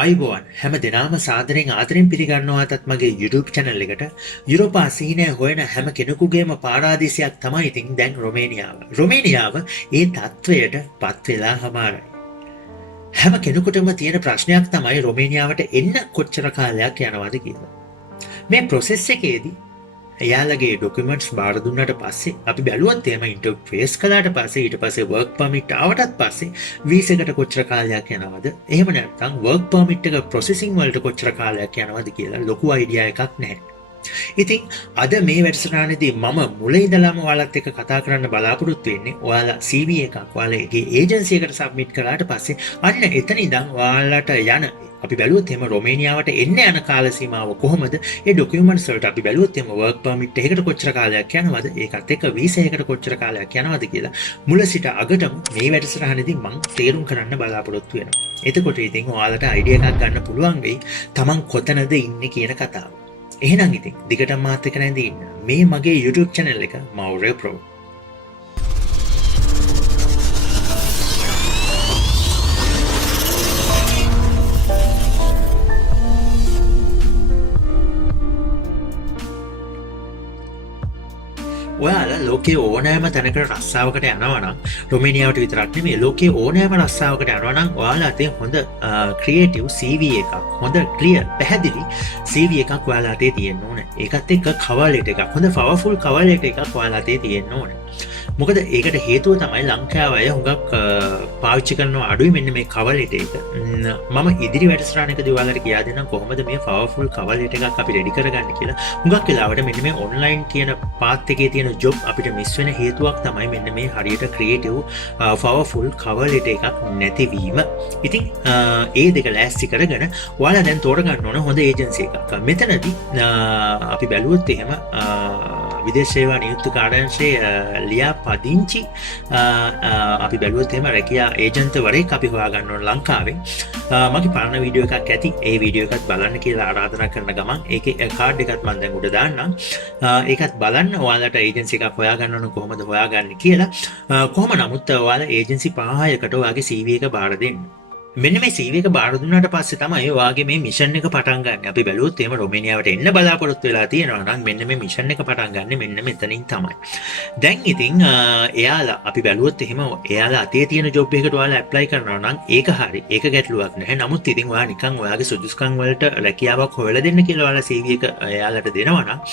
අයිබෝන් හැම දෙනාම සාදරයෙන් ආදරෙන් පිළිගන්නවාටත් මගේ YouTube channel එකට යුරෝපා සීනය හොයන හැම කෙනෙකුගේම පාරාදීසයක් තමයි ඉතින් දැන් රොමේනියාව. රොමේනියාව ඒ තත්වයට පත් වෙලා හමාරයි. හැම කෙනෙකුටම තියෙන ප්‍රශ්නයක් තමයි රොමේනියාවට එන්න කොච්චර කාලයක් යනවද කියලා. මේ process එකේදී එයාලගේ ඩොකියුමන්ට්ස් බාර දුන්නාට පස්සේ අපි බැලුවත් එහෙම ඉන්ටර්වයුව ෆේස් කළාට පස්සේ ඊට පස්සේ වර්ක් පර්මිට් ආවටත් පස්සේ වීසා එකට කොච්චර කාලයක් යනවද එහෙම නැත්නම් වර්ක් පර්මිට් එක ප්‍රොසෙසිං වලට කොච්චර කාලයක් යනවද කියලා ලොකු අයිඩියා එකක් නැහැ. ඉතින් අද මේ වැඩසටහනේදී මම මුලින් ඉඳලාම ඔයාලත් එක්ක කතා කරන්න බලාපොරොත්තු වෙන්නේ ඔයාලා CV එකක් ඔයාලගේ ඒජන්සි එකට සබ්මිට් කළාට පස්සේ අන්න එතන ඉඳන් ඔයාලට යන අපි බැලුවොත් එහෙම රොමේනියාවට එන්න යන කාල සීමාව කොහොමද? ඒ ඩොකියුමන්ට්ස් වලට අපි බැලුවොත් එහෙම වර්ක් පර්මිට් එකකට කොච්චර කාලයක් යනවද? ඒකත් එක්ක වීසා එකකට කොච්චර කාලයක් යනවද කියලා මුල සිට අගටම මේ වැඩසටහනේදී මම තේරුම් කරන්න බලාපොරොත්තු වෙනවා. එතකොට ඉතින් ඔයාලට අයිඩියා එකක් ගන්න පුළුවන් වෙයි තමන් කොතනද ඉන්නේ කියන කතාව. එහෙනම් ඉතින් දිගටම මාත් එක්ක නැඳී ඉන්න. මේ මගේ YouTube channel එක මෞර්ය ප්‍රෝ. ඔයාලා ලෝකයේ ඕනෑම තැනකට රස්සාවකට යනවා නම් රොමේනියාවට විතරක් නෙමෙයි ලෝකයේ ඕනෑම රස්සාවකට යනවා නම් ඔයාලා අතේ හොඳ ක්‍රියේටිව් CV එකක් හොඳ ක්ලියර් පැහැදිලි CV එකක් ඔයාලා අතේ තියෙන්න ඕනේ. ඒකත් එක්ක කවර් ලෙටර් එකක් හොඳ පවර්ෆුල් කවර් ලෙටර් එකක් ඔයාලා අතේ තියෙන්න ඕනේ. මොකද ඒකට හේතුව තමයි ලංකාව අය හුඟක් පාවිච්චි කරනවා අඩුයි මෙන්න මේ කවර් ලෙටර් එක. මම ඉදිරි වැඩසටහනකදී ඔයාලට කියා දෙන්නම් කොහොමද මේ පවර්ෆුල් කවර් ලෙටර් එකක් අපි රෙඩි කරගන්න කියලා. හුඟක් වෙලාවට මෙන්න මේ ඔන්ලයින් කියන පාත් එකේ තියෙන ජොබ් අපිට මිස් වෙන හේතුවක් තමයි මෙන්න මේ හරියට ක්‍රියේටිව් පවර්ෆුල් කවර් ලෙටර් එකක් නැතිවීම. ඉතින් ඒ දෙක ලෑස්ති කරගෙන ඔයාලා දැන් තෝරගන්න ඕන හොඳ ඒජන්සි එකක්. මෙතනදී අපි බැලුවොත් එහෙම විදේශ සේවා නියුක්ත කාර්යාංශයේ ලියා පදිංචි අපි බැලුවොත් එහෙම රැකියා ඒජන්තවරයෙක් අපි හොයාගන්න ඕන ලංකාවේ. මගේ පරණ වීඩියෝ එකක් ඇති. ඒ වීඩියෝ එකත් බලන්න කියලා ආරාධනා කරන ගමන් ඒකේ කාඩ් එකත් මම දැන් උඩ දාන්නම්. ඒකත් බලන්න ඔයාලට ඒජන්සි එකක් හොයාගන්න ඕන කොහොමද හොයාගන්නේ කියලා. කොහොම නමුත් ඔයාලා ඒජන්සි 5කට ඔයාගේ CV එක බාර දෙන්න. මෙන්න මේ CV එක බාර දුන්නාට පස්සේ තමයි ඔයාගේ මේ මිෂන් එක පටන් ගන්න. අපි බැලුවොත් එහෙම රොමේනියාවට එන්න බලාපොරොත්තු වෙලා තියෙනවා නම් මෙන්න මේ මිෂන් එක පටන් ගන්න මෙන්න මෙතනින් තමයි. දැන් ඉතින් එයාලා අපි බැලුවොත් එහෙම එයාලා අතේ තියෙන ජොබ් එකකට ඔයාලා ඇප්ලයි කරනවා නම් ඒක හරි. ඒක ගැටලුවක් නැහැ. නමුත් ඉතින් ඔයා නිකන් ඔයාගේ සුදුසුකම් වලට රැකියාවක් හොයලා දෙන්න කියලා ඔයාලා CV එක එයාලට දෙනවා නම්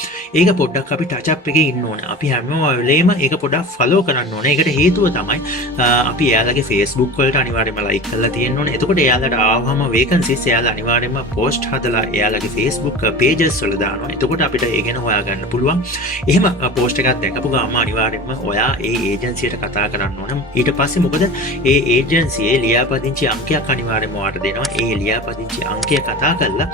ඒක පොඩ්ඩක් අපි ටච් අප් එකේ ඉන්න ඕනේ. අපි හැම වෙලේම ඒක පොඩ්ඩක් ෆලෝ කරන්න ඕනේ. ඒකට හේතුව තමයි අපි එයාලගේ Facebook වලට අනිවාර්යයෙන්ම ලයික් කරලා තියෙන්න ඕනේ. එතකොට එයාලට ආවම වේකන්සිස් එයාලා අනිවාර්යයෙන්ම පෝස්ට් හදලා එයාලගේ Facebook pages වල දානවා. එතකොට අපිට ඒ ගැන හොයාගන්න පුළුවන්. එහෙම පෝස්ට් එකක් දැකපු ගාම අනිවාර්යයෙන්ම ඔයා ඒ ඒජන්සියට කතා කරන්න ඕන. ඊට පස්සේ මොකද ඒ ඒජන්සියේ ලියාපදිංචි අංකයක් අනිවාර්යයෙන්ම ඔයාලට දෙනවා. ඒ ලියාපදිංචි අංකය කතා කරලා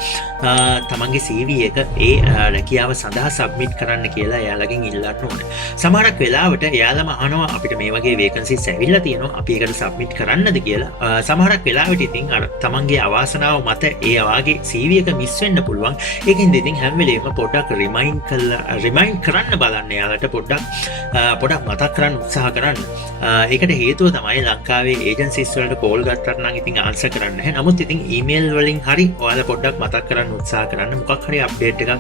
තමන්ගේ CV එක ඒ රැකියාව සඳහා සබ්මිට් කරන්න කියලා එයාලගෙන් ඉල්ලන්න ඕනේ. සමහරක් වෙලාවට එයාලම අහනවා අපිට මේ වගේ වේකන්සිස් ඇවිල්ලා තියෙනවා. අපි ඒකට සබ්මිට් කරන්නද කියලා. සමහරක් වෙලාවට ඉතින් අර තමන්ගේ අවාසනාව මත ඒ වාගේ CV එක මිස් වෙන්න පුළුවන්. ඒකින්ද ඉතින් හැම වෙලේම පොඩ්ඩක් රිමයින්ඩ් කරන්න බලන්න යාලට පොඩ්ඩක් මතක් කරන්න උත්සාහ කරන්න. ඒකට හේතුව තමයි ලංකාවේ ඒජන්සිස් වලට කෝල් ගත්තට නම් ඉතින් ආන්සර් කරන්න නැහැ. නමුත් ඉතින් ඊමේල් වලින් හරි ඔයාලා පොඩ්ඩක් මතක් කරන්න උත්සාහ කරන්න. මොකක් හරි අප්ඩේට් එකක්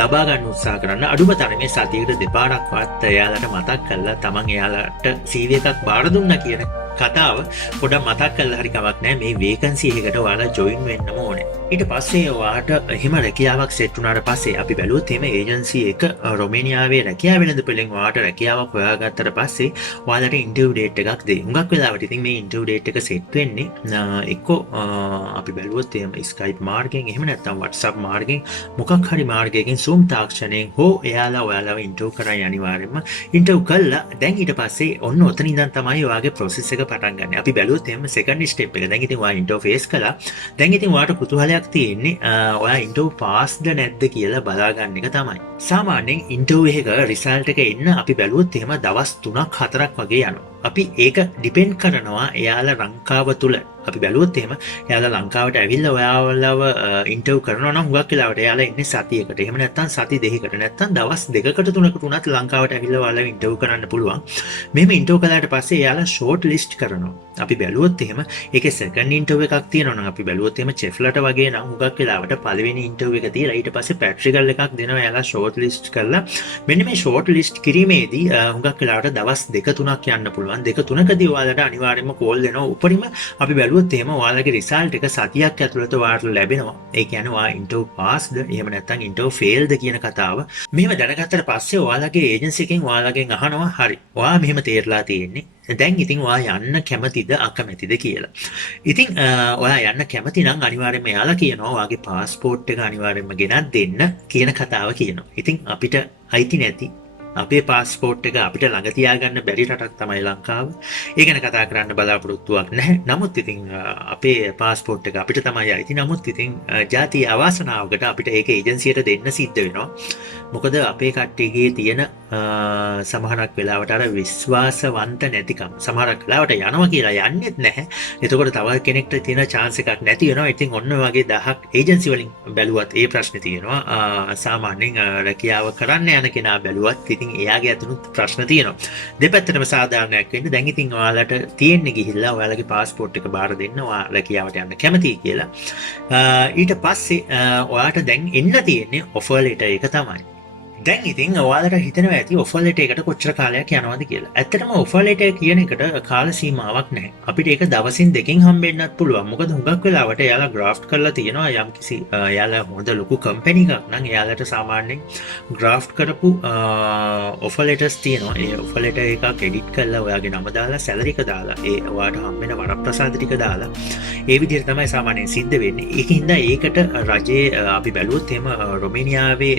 ලබා ගන්න උත්සාහ කරන්න. අඩුම තරමේ සතියකට දෙපාරක්වත් එයාලට මතක් කරලා තමන් එයාලට CV එකක් බාර දුන්නා කියන කතාව පොඩ්ඩක් මතක් කරලා හරි කමක් නැහැ. මේ වේකන්සි එකකට ඔයාලා ජොයින් වෙන්නම ඕනේ. ඊට පස්සේ ඔයාට එහෙම රැකියාවක් සෙට් වුණාට පස්සේ අපි බැලුවොත් එහෙම ඒජන්සි එක රොමේනියාවේ රැකියාව වෙළඳපොළෙන් ඔයාට රැකියාවක් හොයාගත්තට පස්සේ ඔයාලට ඉන්ටර්වියු ඩේට් එකක් දෙයි. හුඟක් වෙලාවට ඉතින් මේ ඉන්ටර්වියු ඩේට් එක සෙට් වෙන්නේ එක්කෝ අපි බැලුවොත් එහෙම Skype මාර්ගයෙන් එහෙම නැත්නම් WhatsApp මාර්ගයෙන් මොකක් හරි මාර්ගයකින් Zoom තාක්ෂණයෙන් හෝ එයාලව ඉන්ටර්වියු කරයි අනිවාර්යයෙන්ම. ඉන්ටර්වියු කළා දැන් ඊට පස්සේ ඔන්න ඔතන ඉඳන් තමයි ඔයාගේ process එක පටන් ගන්න. අපි බැලුවොත් එහෙම second step එක. දැන් ඉතින් ඔයා ඉන්ටර්වියු ෆේස් කළා. දැන් ඉතින් ඔයාට කුතුහලයක් තියෙන්නේ ඔයා ඉන්ටර්වියු පාස්ද නැද්ද කියලා බලා ගන්න එක තමයි. සාමාන්‍යයෙන් ඉන්ටර්වියු එක රිසල්ට් එක එන්න අපි බැලුවොත් එහෙම දවස් 3ක් 4ක් වගේ යනවා. අපි ඒක ඩිපෙන්ඩ් කරනවා එයාලා ලංකාව තුල අපි බැලුවොත් එහෙම එයාලා ලංකාවට ඇවිල්ලා ඔයාලව ඉන්ටර්වයුව කරනවා නම් හුඟක් වෙලාවට එයාලා ඉන්නේ සතියකට. එහෙම නැත්නම් සති දෙකකට. නැත්නම් දවස් දෙකකට තුනකට උනත් ලංකාවට ඇවිල්ලා ඔයාලව ඉන්ටර්වයුව කරන්න පුළුවන්. මෙහෙම ඉන්ටර්වයුව කළාට පස්සේ එයාලා ෂෝට් ලිස්ට් කරනවා. අපි බැලුවොත් එහෙම ඒකේ සෙකන්ඩ් ඉන්ටර්වයුව එකක් තියෙනවා නම් අපි බැලුවොත් එහෙම චෙෆ්ලට වගේ නම් හුඟක් වෙලාවට පළවෙනි ඉන්ටර්වයුව එක තියලා ඊට පස්සේ ප්‍රැක්ටිකල් එකක් දෙනවා එයාලා ෂෝට් ලිස්ට් කරලා මෙන්න මේ ෂෝට් ලිස්ට් කිරීමේදී හුඟක් වෙලාවට දවස් දෙක තුනක් යන්න පුළුවන්. දෙක තුනකදී ඔයාලට අනිවාර්යයෙන්ම කෝල් දෙනවා. උපරිම අපි බැලුවොත් එහෙම ඔයාලගේ රිසල්ට් එක සතියක් ඇතුළත ඔයාලට ලැබෙනවා. ඒ කියන්නේ ඔයා ඉන්ටර්වයුව පාස්ද එහෙම නැත්නම් ඉන්ටර්වයුව ෆේල්ද කියන කතාව. මෙහෙම දැනගත්තට පස්සේ ඔයාලගේ ඒජන්සි එකෙන් ඔයාලගෙන් අහනවා හරි. ඔයා මෙහෙම තේරලා තියෙන්නේ. දැන් ඉතින් ඔයා යන්න කැමතිද අකමැතිද කියලා. ඉතින් ඔයා යන්න කැමති නම් අනිවාර්යයෙන්ම එයාලා කියනවා ඔයාගේ પાස්පෝර්ට් එක අනිවාර්යයෙන්ම ගෙනත් දෙන්න කියන කතාව කියනවා. ඉතින් අපිට අයිති නැති අපේ පාස්පෝර්ට් එක අපිට ළඟ තියාගන්න බැරි රටක් තමයි ලංකාව. ඒ ගැන කතා කරන්න බලාපොරොත්තුවක් නැහැ. නමුත් ඉතින් අපේ පාස්පෝර්ට් එක අපිට තමයි අයිති. නමුත් ඉතින් ජාතිය අවාසනාවකට අපිට ඒක ඒජන්සියට දෙන්න සිද්ධ වෙනවා. මොකද අපේ කට්ටියගේ තියෙන සමහරක් වෙලාවට අර විශ්වාසවන්ත නැතිකම. සමහරක් වෙලාවට යනවා කියලා යන්නේත් නැහැ. එතකොට තව කෙනෙක්ට තියෙන chance එකක් නැති වෙනවා. ඉතින් ඔන්න වගේ 1000ක් ඒජන්සි වලින් බැලුවත් ඒ ප්‍රශ්නේ තියෙනවා. සාමාන්‍යයෙන් රැකියාව කරන්න යන කෙනා බැලුවත් ඉතින් එයාගේ අතනුත් ප්‍රශ්න තියෙනවා. දෙපැත්තටම සාධාරණයක් වෙන්න. දැන් ඉතින් ඔයාලට තියෙන්නේ ගිහිල්ලා ඔයාලගේ පාස්පෝර්ට් එක බාර දෙන්න ඔයා රැකියාවට යන්න කැමතියි කියලා. ඊට පස්සේ ඔයාට දැන් එන්න තියෙන්නේ ඔෆර් ලෙටර් එක තමයි. දැන් ඉතින් ඔයාලට හිතෙනවා ඇති ඔෆර් ලෙටර් එකට කොච්චර කාලයක් යනවද කියලා. ඇත්තටම ඔෆර් ලෙටර් කියන එකට කාල සීමාවක් නැහැ. අපිට ඒක දවසින් දෙකකින් හම්බෙන්නත් පුළුවන්. මොකද හුඟක් වෙලාවට එයාලා ග්‍රාෆ්ට් කරලා තියෙනවා යම්කිසි එයාලා හොඳ ලොකු කම්පැනි එකක් නම් එයාලට සාමාන්‍යයෙන් ග්‍රාෆ්ට් කරපු ඔෆර් ලෙටර්ස් තියෙනවා. ඒ ඔෆර් ලෙටර් එකක් එඩිට් කරලා ඔයාගේ නම දාලා සැලරි එක දාලා ඒ ඔයාට හම්බෙන වරප්‍රසාද ටික දාලා ඒ විදිහට තමයි සාමාන්‍යයෙන් සිද්ධ වෙන්නේ. ඒකින්ද ඒකට රජයේ අපි බැලුවොත් එහෙම රොමේනියාවේ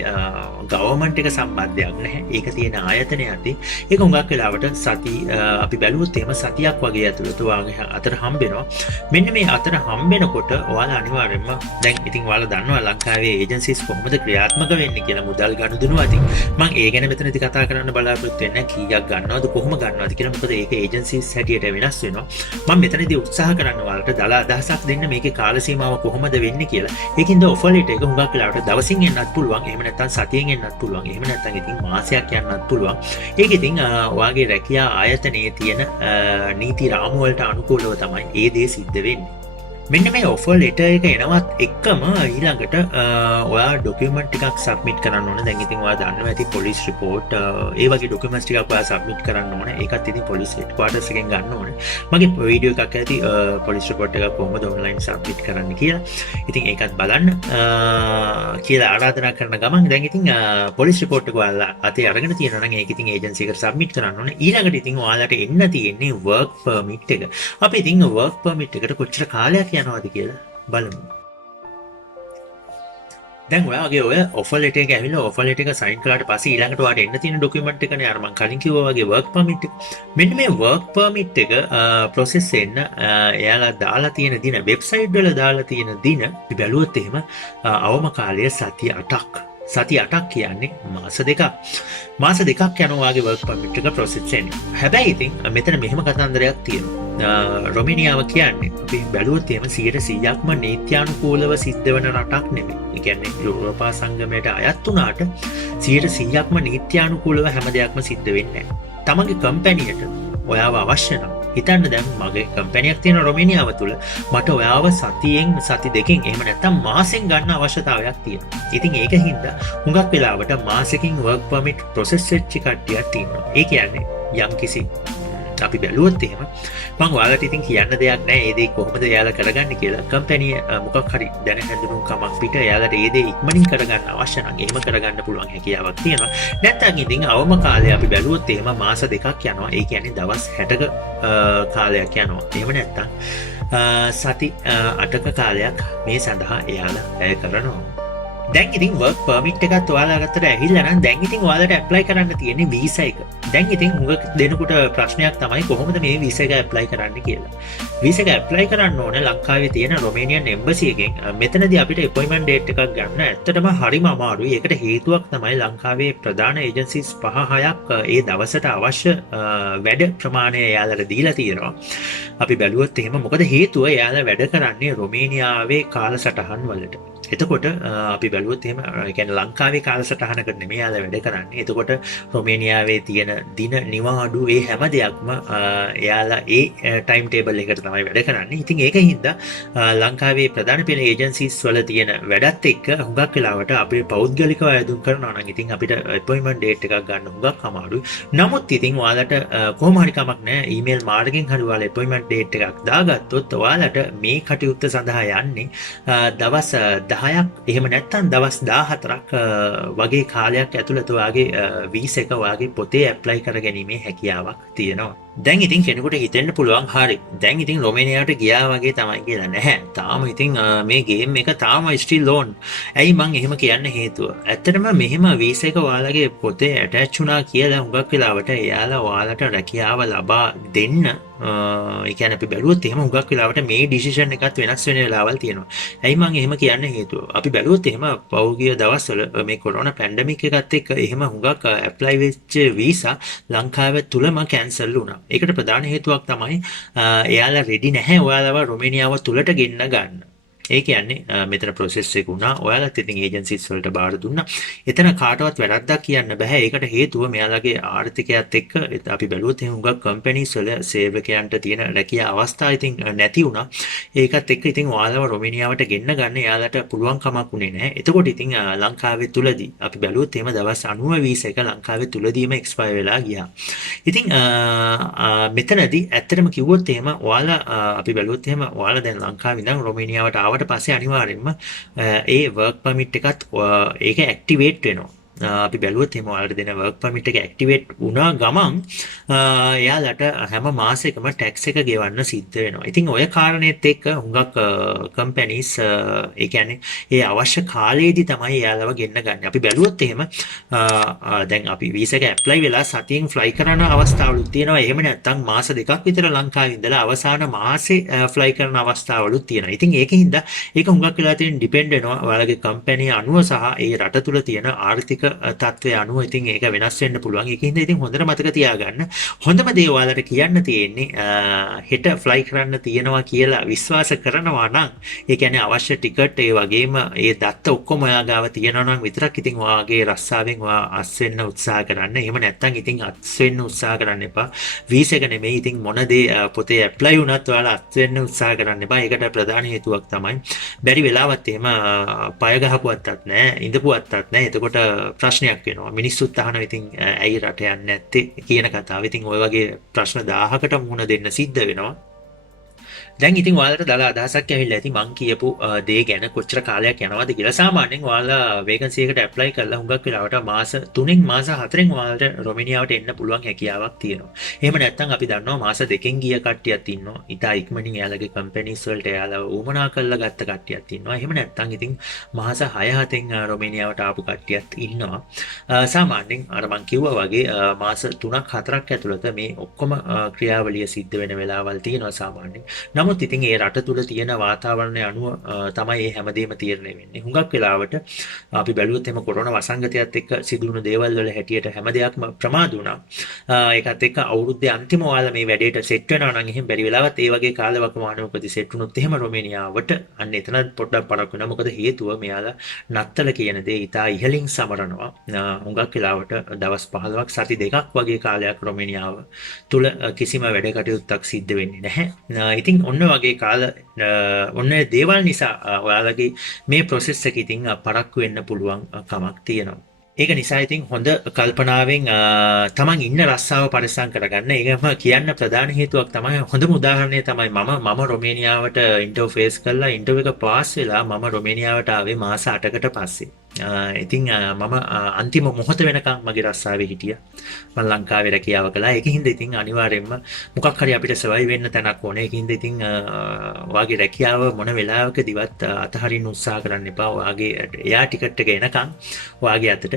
ගවර්න්මන්ට් එක සම්බන්ධයක් නැහැ. ඒක තියෙන ආයතනය ඇති. ඒක හුඟක් වෙලාවට සති අපි බැලුවොත් එහෙම සතියක් වගේ ඇතුළත ඔයාගේ අතර හම්බෙනවා. මෙන්න මේ අතර හම්බෙනකොට ඔයාලා අනිවාර්යයෙන්ම දැන් ඉතින් ඔයාලා දන්නවා ලංකාවේ ඒජන්සිස් කොහොමද ක්‍රියාත්මක වෙන්නේ කියලා මුදල් ගනුදෙනු අතින්. මම ඒ ගැන මෙතනදී කතා කරන්න බලාපොරොත්තු වෙන්නේ කීයක් ගන්නවද කොහොම ගන්නවද කියලා. මොකද ඒක ඒජන්සිස් හැටියට වෙනස් වෙනවා. මම මෙතනදී උත්සාහ කරන්න ඔයාලට දල අදහසක් දෙන්න මේකේ කාල සීමාව කොහොමද වෙන්නේ කියලා. ඒකින්ද ඔෆර් ලෙටර් එක හුඟක් වෙලාවට දවසින් එන්නත් පුළුවන්. එහෙම නැත්නම් සතියෙන් එන්නත් පුළුවන්. එහෙම නැත්නම් ඉතින් මාසයක් යන්නත් පුළුවන්. ඒක ඉතින් ඔයාගේ රැකියා ආයතනයේ තියෙන නීති රාමු වලට අනුකූලව තමයි ඒ දේ සිද්ධ වෙන්නේ. මෙන්න මේ ඔෆර් ලෙටර් එක එනවත් එක්කම ඊළඟට ඔයා ඩොකියුමන්ට් ටිකක් සබ්මිට් කරන්න ඕන. දැන් ඉතින් ඔයා දන්නවා ඇති පොලිස් රිපෝට් ඒ වගේ ඩොකියුමන්ට්ස් ටිකක් ඔයා සබ්මිට් කරන්න ඕන. ඒකත් ඉතින් පොලිස් හෙඩ්ක්වාටර්ස් එකෙන් ගන්න ඕන. මගේ වීඩියෝ එකක් ඇති පොලිස් රිපෝට් එකක් කොහොමද ඔන්ලයින් සබ්මිට් කරන්න කියලා. ඉතින් ඒකත් බලන්න කියලා ආරාධනා කරන ගමන් දැන් ඉතින් පොලිස් රිපෝට් එක ඔයාලා අතේ අරගෙන තියෙනවා නම් ඒක ඉතින් ඒජන්සි එකට සබ්මිට් කරන්න ඕන. ඊළඟට ඉතින් ඔයාලට එන්න තියෙන්නේ වර්ක් පර්මිට් එක. අපි ඉතින් වර්ක් පර්මිට් එකට කොච්චර කාලයක් යනවාද කියලා බලමු. දැන් ඔයාගේ ඔය ඔෆර් ලෙටර් එක ඇවිල්ලා ඔෆර් ලෙටර් එක සයින් කළාට පස්සේ ඊළඟට ඔයාට එන්න තියෙන ඩොකියුමන්ට් එකනේ අර මම කලින් කිව්වා වගේ වර්ක් පර්මිට් එක. මෙන්න මේ වර්ක් පර්මිට් එක ප්‍රොසෙස් වෙන්න එයාලා දාලා තියෙන දින වෙබ්සයිට් වල දාලා තියෙන දින අපි බැලුවොත් එහෙම අවම කාලය සති 8ක්. සති 8ක් කියන්නේ මාස දෙකක්. මාස දෙකක් යනවා ඔයාගේ වර්ක් පර්මිට් එක ප්‍රොසෙස් වෙන්න. හැබැයි ඉතින් මෙතන මෙහෙම කතන්දරයක් තියෙනවා. රොමේනියාව කියන්නේ අපි බැලුවොත් එහෙම 100%ක්ම නීත්‍යානුකූලව සිද්ධ වෙන රටක් නෙමෙයි. ඒ කියන්නේ යුරෝපා සංගමයට අයත් වුණාට 100%ක්ම නීත්‍යානුකූලව හැම දෙයක්ම සිද්ධ වෙන්නේ නැහැ. තමන්ගේ කම්පැනියට ඔයාව අවශ්‍ය නම් හිතන්න දැන් මගේ කම්පැනියක් තියෙන රොමේනියාව තුල මට ඔයාව සතියෙන් සති දෙකකින් එහෙම නැත්නම් මාසෙන් ගන්න අවශ්‍යතාවයක් තියෙනවා. ඉතින් ඒක හින්දා හුඟක් වෙලාවට මාසෙකින් වර්ක් පර්මිට් ප්‍රොසෙස් වෙච්ච කට්ටියක් තියෙනවා. ඒ කියන්නේ යම්කිසි අපි බැලුවොත් එහෙම මම ඔයාලට ඉතින් කියන්න දෙයක් නැහැ ඒ දේ කොහොමද එයාලා කරගන්නේ කියලා. කම්පැනි මොකක් හරි දැන හැඳුනුම් කමක් පිට එයාලට ඒ දේ ඉක්මනින් කරගන්න අවශ්‍ය නම් එහෙම කරගන්න පුළුවන් හැකියාවක් තියෙනවා. නැත්නම් ඉතින් අවම කාලේ අපි බැලුවොත් එහෙම මාස දෙකක් යනවා. ඒ කියන්නේ දවස් 60ක කාලයක් යනවා. එහෙම නැත්නම් සති 8ක කාලයක් මේ සඳහා එයාලා වැය කරනවා. දැන් ඉතින් වර්ක් පර්මිට් එකත් ඔයාලා ගත්තට ඇහිල්ලා නම් දැන් ඉතින් ඔයාලට ඇප්ලයි කරන්න තියෙන්නේ වීසා එක. දැන් ඉතින් හුඟක් දෙනකොට ප්‍රශ්නයක් තමයි කොහොමද මේ වීසා එක ඇප්ලයි කරන්න කියලා. වීසා එක ඇප්ලයි කරන්න ඕනේ ලංකාවේ තියෙන රොමේනියන් එම්බසි එකෙන්. මෙතනදී අපිට අපොයින්ට්මන්ට් ඩේට් එකක් ගන්න ඇත්තටම හරිම අමාරුයි. ඒකට හේතුවක් තමයි ලංකාවේ ප්‍රධාන ඒජන්සිස් 5-6ක් ඒ දවසට අවශ්‍ය වැඩ ප්‍රමාණය එයාලට දීලා තියෙනවා. අපි බැලුවොත් එහෙම මොකද හේතුව එයාලා වැඩ කරන්නේ රොමේනියාවේ කාලසටහන් වලට. එතකොට අපි බැලුවොත් එහෙම කියන්නේ ලංකාවේ කාලසටහනකට නෙමෙයි යාලා වැඩ කරන්නේ. එතකොට රොමේනියාවේ තියෙන දින නිවාඩු ඒ හැම දෙයක්ම එයාලා ඒ ටයිම් ටේබල් එකට තමයි වැඩ කරන්නේ. ඉතින් ඒකින්ද ලංකාවේ ප්‍රධාන පෙළ ඒජන්සිස් වල තියෙන වැඩත් එක්ක හුඟක් වෙලාවට අපි පෞද්ගලිකව අයදුම් කරනවා නම් ඉතින් අපිට අපොයින්ට්මන්ට් ඩේට් එකක් ගන්න හුඟක් අමාරුයි. නමුත් ඉතින් ඔයාලට කොහොම හරි කමක් නැහැ. ඊමේල් මාර්ගයෙන් හරි ඔයාලා අපොයින්ට්මන්ට් ඩේට් එකක් දාගත්තොත් ඔයාලට මේ කටයුත්ත සඳහා යන්නේ දවස් 10ක් එහෙම නැත්නම් දවස් 14ක් වගේ කාලයක් ඇතුළත ඔයාගේ වීසා එක ඔයාගේ පොතේ ඇප්ලයි කරගැනීමේ හැකියාවක් තියෙනවා. දැන් ඉතින් කෙනෙකුට හිතෙන්න පුළුවන් හරි දැන් ඉතින් රොමේනියාවට ගියා වගේ තමයි කියලා නැහැ. තාම ඉතින් මේ ගේම් එක තාම ස්ටිල් ඕන්. ඇයි මං එහෙම කියන්න හේතුව? ඇත්තටම මෙහෙම වීසා එක ඔයාලගේ පොතේ ඇටච් වුණා කියලා හුඟක් වෙලාවට එයාලා ඔයාලට රැකියාව ලබා දෙන්න ඒ කියන්නේ අපි බැලුවොත් එහෙම හුඟක් වෙලාවට මේ ඩිසිෂන් එකත් වෙනස් වෙන වෙලාවල් තියෙනවා. ඇයි මං එහෙම කියන්න හේතුව? අපි බැලුවොත් එහෙම පෞද්ගලික දවස්වල මේ කොරෝනා පැන්ඩමික් එකත් එක්ක එහෙම හුඟක් ඇප්ලයි වෙච්ච වීසා ලංකාවේ තුලම කැන්සල් වුණා. ඒකට ප්‍රධාන හේතුවක් තමයි එයාලා රෙඩි නැහැ ඔයාලව රොමේනියාව තුලට ගෙන්න ගන්න. ඒ කියන්නේ මෙතන ප්‍රොසෙස් එක වුණා. ඔයාලත් ඉතින් ඒජන්සිස් වලට බාර දුන්නා. එතන කාටවත් වැරද්දක් කියන්න බෑ. ඒකට හේතුව මෙයාලගේ ආර්ථිකයත් එක්ක අපි බැලුවොත් එහෙනම් හුඟක් කම්පැනිස් වල සේවකයන්ට තියෙන රැකියා අවස්ථා ඉතින් නැති වුණා. ඒකත් එක්ක ඉතින් ඔයාලව රොමේනියාවට ගෙන්න ගන්න එයාලට පුළුවන් කමක් උනේ නැහැ. එතකොට ඉතින් ලංකාවේ තුලදී අපි බැලුවොත් එහෙම දවස් 90 වීසා එක ලංකාවේ තුලදීම එක්ස්පයර් වෙලා ගියා. ඉතින් මෙතනදී ඇත්තටම කිව්වොත් එහෙම ඔයාලා අපි බැලුවොත් එහෙම ඔයාලා දැන් ලංකාවේ ඉඳන් රොමේනියාවට ආවට පස්සේ අනිවාර්යෙන්ම ඒ වර්ක් පර්මිට් එකත් ඒක ඇක්ටිවේට් වෙනවා. අපි බැලුවොත් එහෙම ඔයාලට දෙන වර්ක් පර්මිට් එක ඇක්ටිවේට් වුණා ගමන් එයාලට හැම මාසෙකම ටැක්ස් එක ගෙවන්න සිද්ධ වෙනවා. ඉතින් ඔය කාරණේත් එක්ක හුඟක් කම්පැනිස් ඒ කියන්නේ ඒ අවශ්‍ය කාලයේදී තමයි එයාලව ගෙන්න ගන්න. අපි බැලුවොත් එහෙම දැන් අපි වීසා එක ඇප්ලයි වෙලා සතියෙන් ෆ්ලයි කරන අවස්ථාවලුත් තියෙනවා. එහෙම නැත්නම් මාස දෙකක් විතර ලංකාවේ ඉඳලා අවසාන මාසේ ෆ්ලයි කරන අවස්ථාවලුත් තියෙනවා. ඉතින් ඒකින්ද ඒක හුඟක් වෙලා තියෙන ඩිපෙන්ඩ් වෙනවා ඔයාලගේ කම්පැනි අනුව සහ ඒ රට තුල තියෙන ආර්ථික තත්ත්වය අනුව ඉතින් ඒක වෙනස් වෙන්න පුළුවන්. ඒකින්ද ඉතින් හොඳට මතක තියාගන්න. හොඳම දේ ඔයාලට කියන්න තියෙන්නේ හෙට ෆ්ලයි කරන්න තියෙනවා කියලා විශ්වාස කරනවා නම් ඒ කියන්නේ අවශ්‍ය ටිකට් ඒ වගේම ඒ දත්ත ඔක්කොම ඔයා ගාව තියෙනවා නම් විතරක් ඉතින් ඔයාගේ රස්සාවෙන් ඔයා අස් වෙන්න උත්සාහ කරන්න. එහෙම නැත්නම් ඉතින් අස් වෙන්න උත්සාහ කරන්න එපා. වීසා එක නෙමෙයි ඉතින් මොන දේ පොතේ ඇප්ලයි වුණත් ඔයාලා අස් වෙන්න උත්සාහ කරන්න එපා. ඒකට ප්‍රධාන හේතුවක් තමයි බැරි වෙලාවත් එහෙම පය ගහපුවත්තක් නැහැ, ඉඳපුවත්තක් නැහැ. එතකොට ප්‍රශ්නයක් වෙනවා. මිනිස්සුත් අහනවා ඉතින් ඇයි රට යන්නේ නැත්තේ කියන කතාව. ඉතින් ওই වගේ ප්‍රශ්න 1000කට මුහුණ දෙන්න සිද්ධ වෙනවා. දැන් ඉතින් ඔයාලට දල අදහසක් ඇවිල්ලා ඇති මං කියපු දේ ගැන කොච්චර කාලයක් යනවද කියලා. සාමාන්‍යයෙන් ඔයාලා වේකන්සි එකට ඇප්ලයි කරලා හුඟක් වෙලාවට මාස 3න් මාස 4න් ඔයාලට රොමේනියාවට එන්න පුළුවන් හැකියාවක් තියෙනවා. එහෙම නැත්නම් අපි දන්නවා මාස 2කින් ගිය කට්ටියක් ඉන්නවා. ඉතා ඉක්මනින් එයාලගේ කම්පැනිස් වලට එයාලා උමනා කරලා ගත්ත කට්ටියක් ඉන්නවා. එහෙම නැත්නම් ඉතින් මාස 6-7න් රොමේනියාවට ආපු කට්ටියක් ඉන්නවා. සාමාන්‍යයෙන් අර මං කිව්වා වගේ මාස 3-4ක් ඇතුළත මේ ඔක්කොම ක්‍රියාවලිය සිද්ධ වෙන වෙලාවල් තියෙනවා සාමාන්‍යයෙන්. නමුත් ඉතින් ඒ රට තුල තියෙන වාතාවරණය අනුව තමයි මේ හැමදේම තීරණය වෙන්නේ. හුඟක් වෙලාවට අපි බැලුවොත් එimhe කොරෝනා වසංගතයත් එක්ක සිදුවුණු දේවල් වල හැටියට හැම දෙයක්ම ප්‍රමාද වුණා. ඒකත් එක්ක අවුරුද්දේ අන්තිම ඔයාලා මේ වැඩේට සෙට් වෙනවා නම් එහෙම බැරි වෙලාවත් ඒ වගේ කාලවකවානුවකදී සෙට් වුණොත් එහෙම රොමේනියාවට අන්න එතන පොඩ්ඩක් පරක් වෙනවා. මොකද හේතුව මෙයාලා නත්තල කියන දේ ඉතා ඉහළින් සමරනවා. හුඟක් වෙලාවට දවස් 15ක් සති දෙකක් වගේ කාලයක් රොමේනියාව තුල කිසිම වැඩ කටයුත්තක් සිද්ධ වෙන්නේ නැහැ. ඉතින් ඔන්න වගේ ඔන්න දේවල් නිසා ඔයාලගේ මේ ප්‍රොසෙස් එක ඉතින් පරක්කු වෙන්න පුළුවන් කමක් තියෙනවා. ඒක නිසා ඉතින් හොඳ කල්පනාවෙන් තමන් ඉන්න රස්සාව පරිස්සම් කරගන්න. ඒකම කියන්න ප්‍රධාන හේතුවක් තමයි හොඳම උදාහරණය තමයි මම රොමේනියාවට ඉන්ටර්ෆේස් කරලා ඉන්ටර්විව් එක පාස් වෙලා මම රොමේනියාවට ආවේ මාස 8කට පස්සේ. ඉතින් මම අන්තිම මොහොත වෙනකම් මගේ රස්සාවේ හිටියා. මම ලංකාවේ රැකියාව කළා. ඒකින්ද ඉතින් අනිවාර්යයෙන්ම මොකක් හරි අපිට සර්වයිව් වෙන්න තැනක් ඕනේ. ඒකින්ද ඉතින් ඔයාගේ රැකියාව මොන වෙලාවකදීවත් අතහරින්න උත්සාහ කරන්න එපා. ඔයාගේ එයා ටිකට් එක එනකම් ඔයාගේ අතට.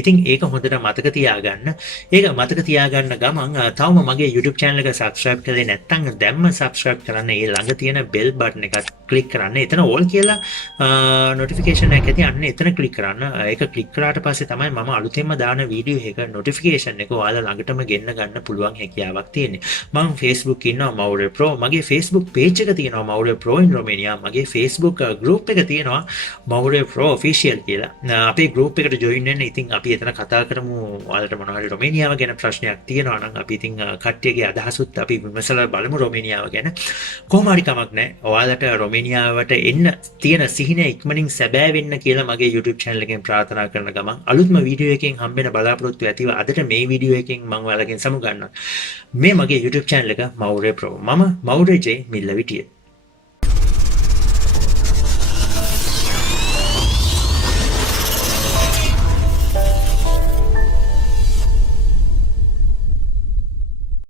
ඉතින් ඒක හොඳට මතක තියාගන්න. ඒක මතක තියාගන්න ගමන් තවම මගේ YouTube channel එක subscribe කරේ නැත්නම් දැම්ම subscribe කරන්න. ඒ ළඟ තියෙන bell button එක click කරන්න. එතන all කියලා notification එකක් ඇති. අන්න එතන click කරන්න. ඒක click කරාට පස්සේ තමයි මම අලුතෙන්ම දාන වීඩියෝ එක notification එක ඔයාලා ළඟටම ගෙන්න ගන්න පුළුවන් හැකියාවක් තියෙන්නේ. මම Facebook ඉන්නවා Maure Pro. මගේ Facebook page එක තියෙනවා Maure Pro in Romania. මගේ Facebook group එක තියෙනවා Maure Pro official කියලා. අපේ group එකට join වෙන්න. ඉතින් අපි එතන කතා කරමු. ඔයාලට මොනවා හරි රොමේනියාව ගැන ප්‍රශ්නයක් තියෙනවා නම් අපි ඉතින් කට්ටියගේ අදහසුත් අපි විමසලා බලමු රොමේනියාව ගැන. කොහොම හරි කමක් නැහැ. ඔයාලට රොමේනියාවට එන්න තියෙන සිහින ඉක්මනින් සැබෑ වෙන්න කියලා මගේ YouTube channel එකෙන් ප්‍රාර්ථනා කරන ගමන් අලුත්ම වීඩියෝ එකකින් හම්බෙන බලාපොරොත්තු ඇතිව අදට මේ වීඩියෝ එකෙන් මම ඔයාලගෙන් සමු ගන්නවා. මේ මගේ YouTube channel එක Maure Pro. මම Maure J මිල්ලවිටිය.